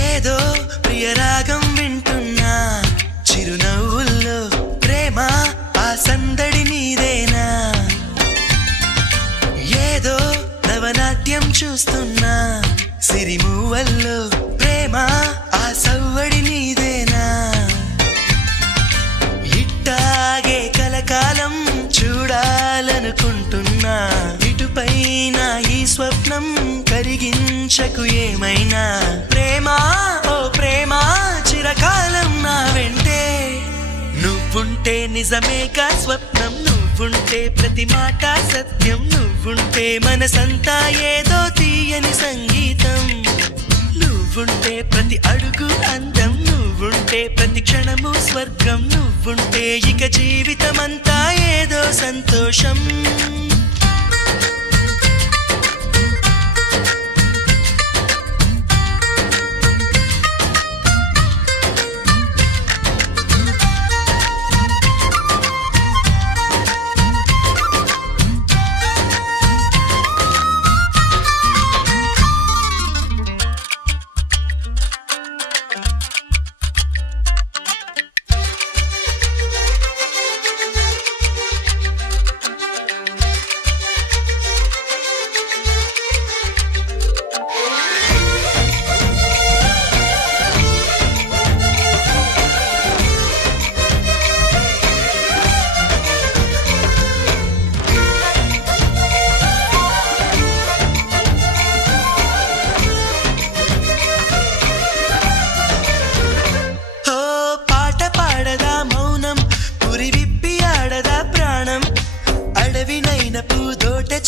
ఏదో ప్రియరాగం వింటున్నా చిరునవ్వుల్లో ప్రేమ ఆ సందడి నీదేనా ఏదో నవనాట్యం చూస్తున్నా సిరిమూవల్లో ప్రేమ ఆ సవ్వడి నీదేనా ఇట్టాగే కలకాలం చూడాలనుకుంటున్నా ఇటుపైన ఈ స్వప్నం కరిగించకు ఏమైనా ప్రేమ ఓ ప్రేమ చిరకాలం నా వెంటే నువ్వుంటే నిజమేగా స్వప్నం నువ్వుంటే ప్రతి మాట సత్యం నువ్వుంటే మనసంతా ఏదో తీయని సంగీతం నువ్వుంటే ప్రతి అడుగు అందం నువ్వుంటే ప్రతి క్షణము స్వర్గం నువ్వుంటే ఇక జీవితమంతా ఏదో సంతోషం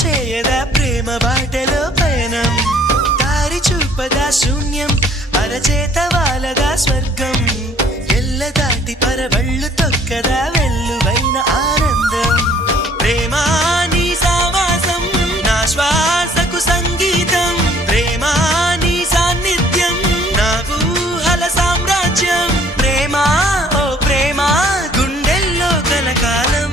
చేయదా ప్రేమ బాటలో పయనం దారి చూపదా శూన్యం అరచేత వాలదా స్వర్గం ఎల్ల దాటి పరవళ్ళు తొక్కదా వెల్లువైన ఆనందం ప్రేమ నీ సావాసం నా శ్వాసకు సంగీతం ప్రేమ నీ సాన్నిధ్యం నా ఊహల సామ్రాజ్యం ప్రేమ ఓ ప్రేమ గుండెల్లో కలకాలం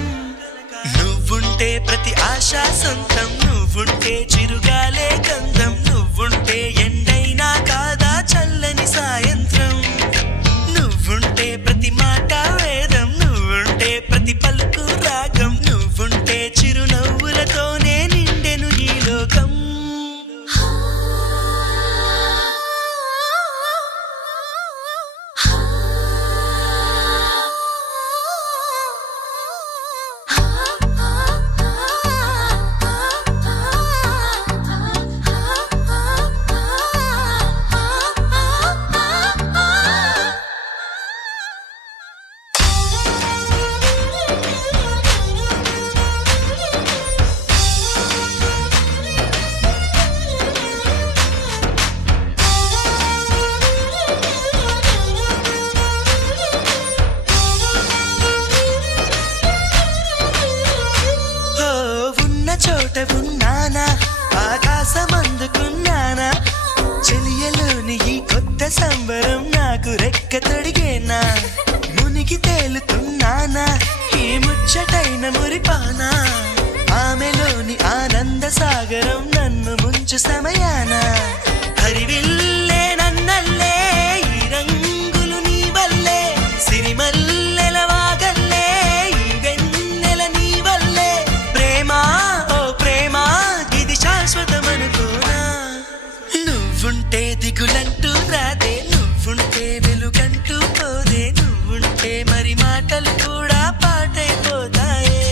నువ్వుంటే ప్రతి ఆశ సొంతం నువ్వుంటే చిరుగాలే గంధం నువ్వుంటే ఎండైనా కాదా చల్లని సాయంత్రం నువ్వుంటే ప్రతి మాట వేదం నువ్వుంటే ప్రతి పలుకు రాగం నువ్వుంటే చిరునవ్వులతోనే నిండెను ఈ లోకం చోట ఉన్నానా ఆకాశం అందుకున్నానా చెలియలోని ఈ కొత్త సంబరం నాకు రెక్క తొడిగేనా మునిగి తేలుతున్నానా ఈ ముచ్చటైన మురిపానా ఆమెలోని ఆనంద సాగరం నన్ను ముంచు సమయాన హరివిల్లే నన్నల్లే ఈ రంగులు నీ వల్లే సిరిమల్లెల వాగల్లే ఈ వెన్నెల నీ వల్లే ప్రేమ శాశ్వతమనుకోనా నువ్వుంటే దిగులంటూ రాదే నువ్వుంటే వెలుగంటూ పోదే నువ్వుంటే మరి మాటలు కూడా పాటైపోతాయే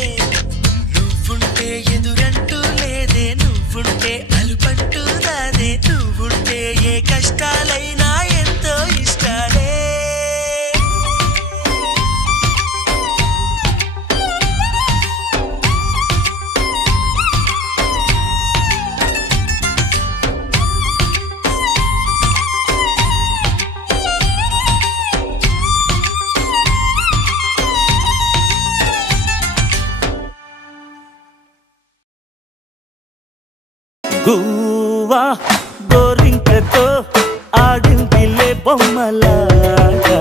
నువ్వుంటే ఎదురంటూ లేదే నువ్వుంటే అలుపంటూ రాదే నువ్వుంటే ఏ కష్టాలైనా ఎంతో ఇష్టాలే గువ్వా గోరింకతో ఆడిందిలే బొమ్మలాగా